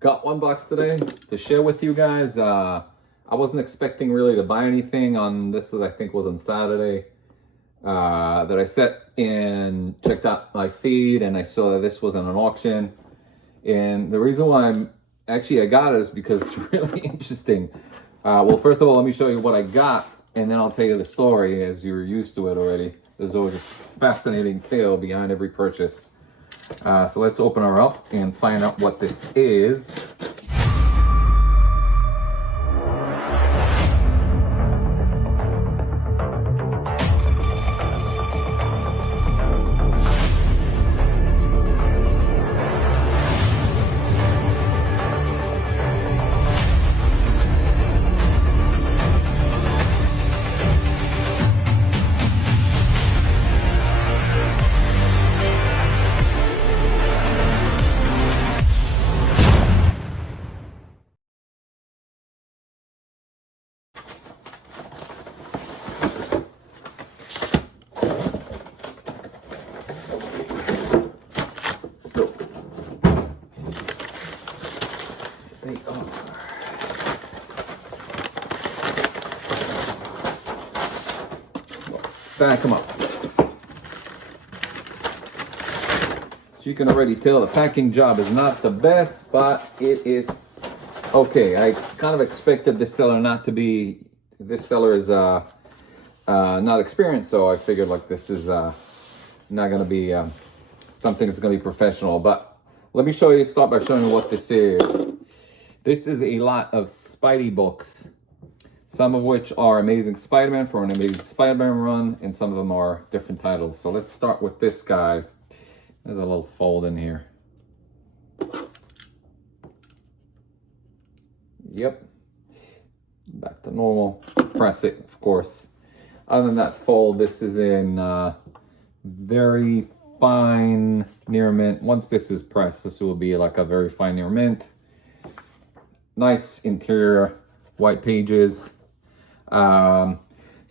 got one box today to share with you guys. I wasn't expecting really to buy anything on this. I think was on Saturday that I sat and checked out my feed, and I saw that this was on an auction. And the reason why I got it is because it's really interesting. Well, first of all, let me show you what I got, and then I'll tell you the story, as you're used to it already. There's always this fascinating tale behind every purchase. So let's open her up and find out what this is. So they are. Let's stack them up. So you can already tell the packing job is not the best, but it is okay. I kind of expected this seller not to be. This seller is not experienced, so I figured like this is not going to be something that's going to be professional. But let me start by showing you what this is. This is a lot of Spidey books, some of which are Amazing Spider-Man for an Amazing Spider-Man run, and some of them are different titles. So let's start with this guy. There's a little fold in here. Yep. Back to normal. Press it, of course. Other than that fold, this is in very fine near mint. Once this is pressed, this will be like a very fine near mint. Nice interior, white pages. So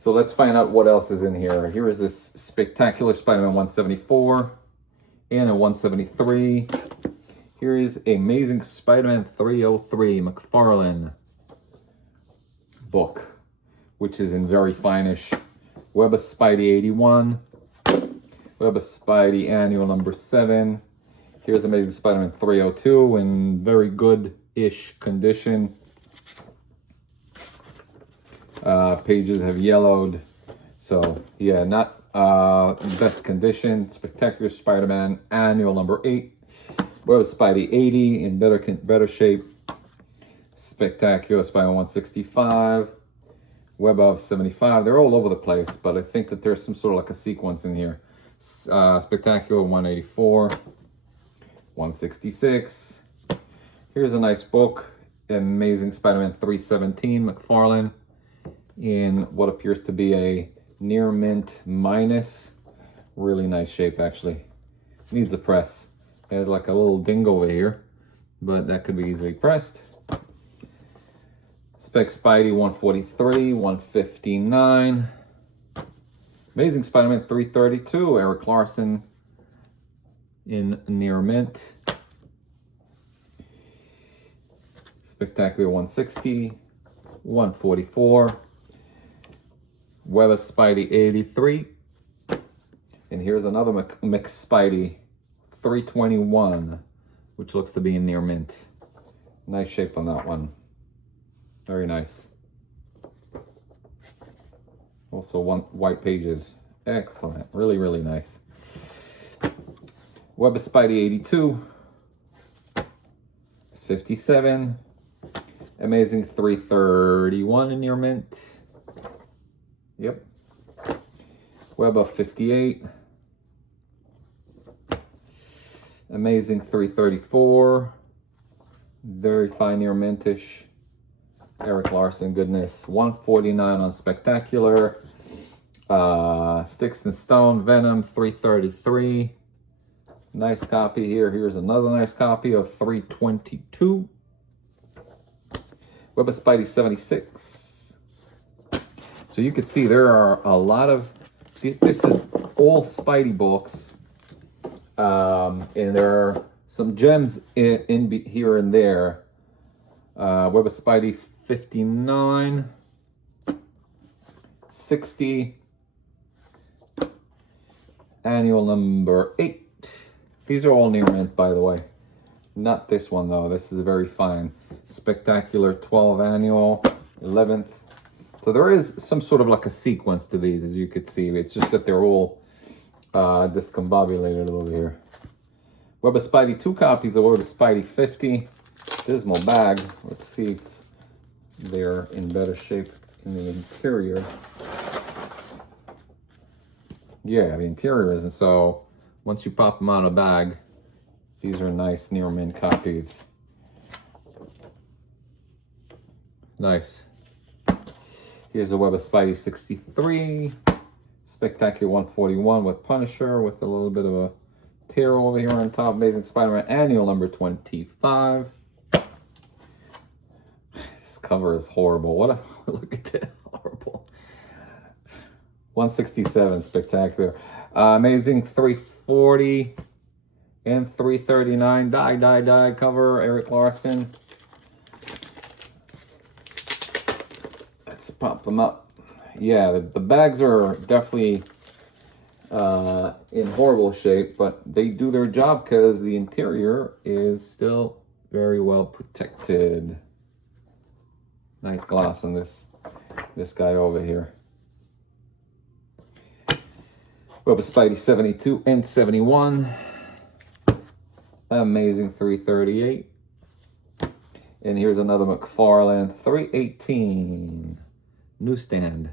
let's find out what else is in here. Here is this Spectacular Spider-Man 174 and a 173. Here is Amazing Spider-Man 303 McFarlane book, which is in very fine-ish. Web of Spidey 81. Web of Spidey Annual number 7. Here's Amazing Spider-Man 302 in very good-ish condition. Pages have yellowed. So, yeah, not best condition. Spectacular Spider-Man Annual number 8. Web of Spidey 80 in better shape. Spectacular Spider-Man 165. Web of 75. They're all over the place, but I think that there's some sort of like a sequence in here. Spectacular 184, 166. Here's a nice book, Amazing Spider-Man 317 McFarlane, in what appears to be a near mint minus. Really nice shape, actually. Needs a press. There's like a little ding over here, but that could be easily pressed. Spec Spidey 143, 159. Amazing Spider-Man 332, Eric Larson in near mint. Spectacular 160, 144. Web of Spidey 83. And here's another McSpidey 321, which looks to be in near mint. Nice shape on that one. Very nice. Also white pages. Excellent. Really, really nice. Web of Spidey 82. 57. Amazing 331 in near mint. Yep. Web of 58. Amazing 334. Very fine near mintish. Eric Larson goodness. 149 on Spectacular. Sticks and Stone Venom 333. Nice copy here. Here's another nice copy of 322. Web of Spidey 76. So you can see there are a lot of, this is all Spidey books. And there are some gems here and there. Web of Spidey 59, 60, annual number 8. These are all near mint, by the way. Not this one, though. This is very fine. Spectacular 12 annual, 11th. So there is some sort of like a sequence to these, as you could see. It's just that they're all discombobulated over here. Web of Spidey 2 copies of Web of Spidey 50. Dismal bag. Let's see if they're in better shape in the interior. Yeah, the interior isn't. So once you pop them out of the bag, these are nice near mint copies. Nice. Here's a Web of Spidey 63. Spectacular 141 with Punisher with a little bit of a tear over here on top. Amazing Spider-Man annual number 25. This cover is horrible. What a look at that. Horrible. 167 spectacular. Amazing 340 and 339 die cover. Erik Larsen. Let's pop them up. Yeah, the bags are definitely in horrible shape, but they do their job because the interior is still very well protected. Nice gloss on this guy over here. Web of Spidey 72 and 71. Amazing 338. And here's another McFarlane 318. Newsstand.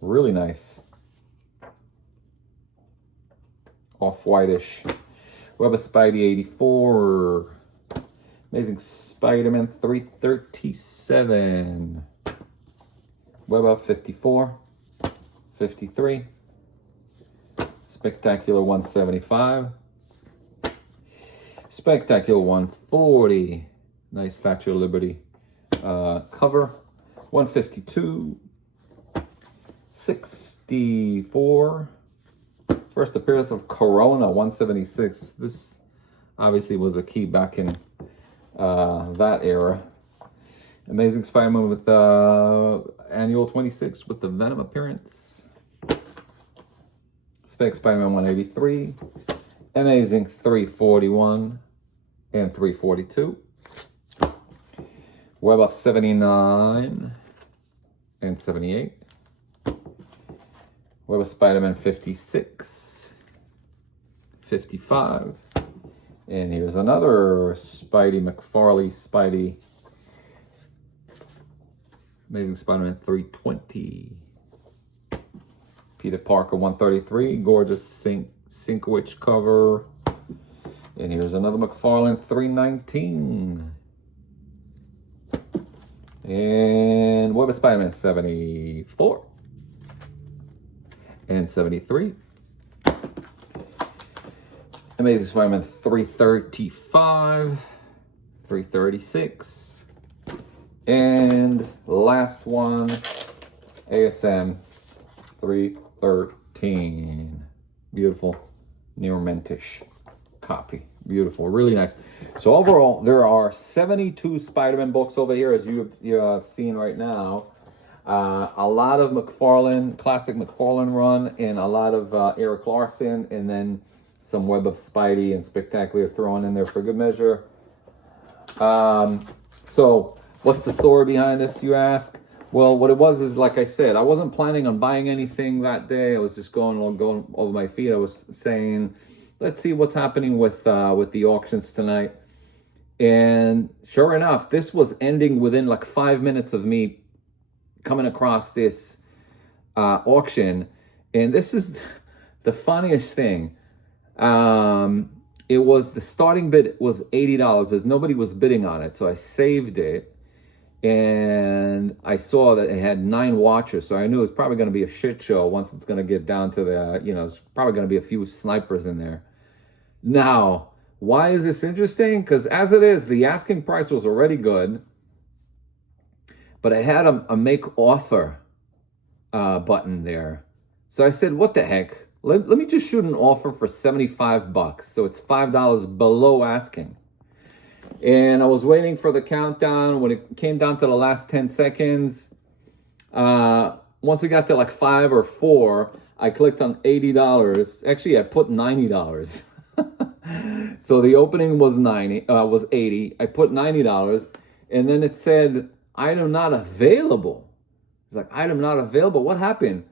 Really nice. Off-whitish. Web of Spidey 84. Amazing Spider-Man 337. Web of 54. 53. Spectacular 175. Spectacular 140. Nice Statue of Liberty cover. 152. 64. First appearance of Corona 176. This obviously was a key back in that era. Amazing Spider-Man with annual 26 with the Venom appearance. Spec Spider-Man 183. Amazing 341 and 342. Web of 79 and 78. Web of Spider-Man 56, 55. And here's another Spidey McFarlane Spidey. Amazing Spider-Man 320. Peter Parker 133. Gorgeous Sinkwich cover. And here's another McFarlane 319. And Web of Spider-Man 74. And 73. Amazing Spider-Man 335. 336. And last one, ASM 313. Beautiful, near mintish copy. Beautiful, really nice. So overall, there are 72 Spider-Man books over here, as you have seen right now. A lot of McFarlane, classic McFarlane run, and a lot of Erik Larsen, and then some Web of Spidey and Spectacular thrown in there for good measure. So what's the story behind this, you ask? Well, what it was is, like I said, I wasn't planning on buying anything that day. I was just going over my feet. I was saying, let's see what's happening with the auctions tonight. And sure enough, this was ending within like 5 minutes of me coming across this auction. And this is the funniest thing. It was, the starting bid was $80 because nobody was bidding on it. So I saved it. And I saw that it had 9 watchers, so I knew it's probably going to be a shit show once it's going to get down to the, it's probably going to be a few snipers in there. Now, why is this interesting? Because as it is, the asking price was already good, but I had a make offer button there. So I said, what the heck? let me just shoot an offer for $75. So it's $5 below asking. And I was waiting for the countdown. When it came down to the last 10 seconds, once it got to like 5 or 4, I clicked on $80. Actually, I put $90. So the opening was 80. I put $90, and then it said item not available. It's like, item not available. What happened?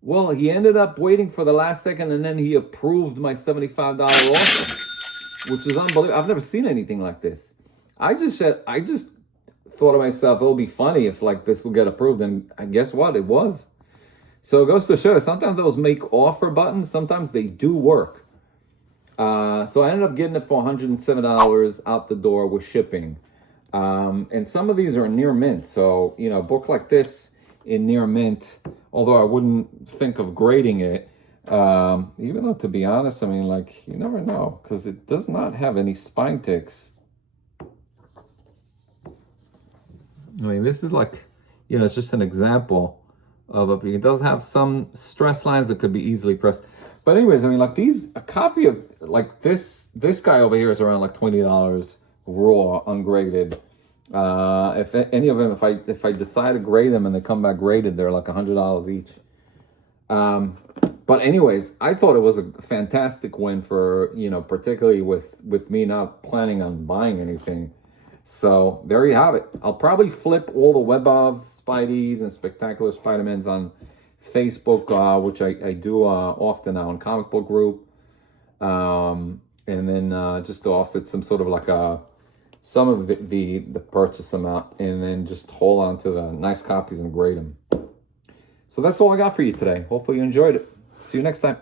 Well, he ended up waiting for the last second, and then he approved my $75 offer, which is unbelievable. I've never seen anything like this. I just thought to myself, it'll be funny if like this will get approved, and guess what? It was. So it goes to show, sometimes those make offer buttons, sometimes they do work. So I ended up getting it for $107 out the door with shipping. And some of these are near mint. So, you know, a book like this in near mint, although I wouldn't think of grading it, even though, to be honest, I mean, like, you never know, because it does not have any spine ticks. I mean, this is like, you know, it's just an example of it does have some stress lines that could be easily pressed. But anyways, I mean, like a copy of like this guy over here is around like $20 raw, ungraded. If any of them, if I decide to grade them and they come back graded, they're like $100 each. But anyways, I thought it was a fantastic win for, you know, particularly with me not planning on buying anything. So there you have it. I'll probably flip all the Web of Spideys and Spectacular Spider-Mans on Facebook, which I do often now in Comic Book Group. And then just to offset some sort of like some of the purchase amount, and then just hold on to the nice copies and grade them. So that's all I got for you today. Hopefully you enjoyed it. See you next time.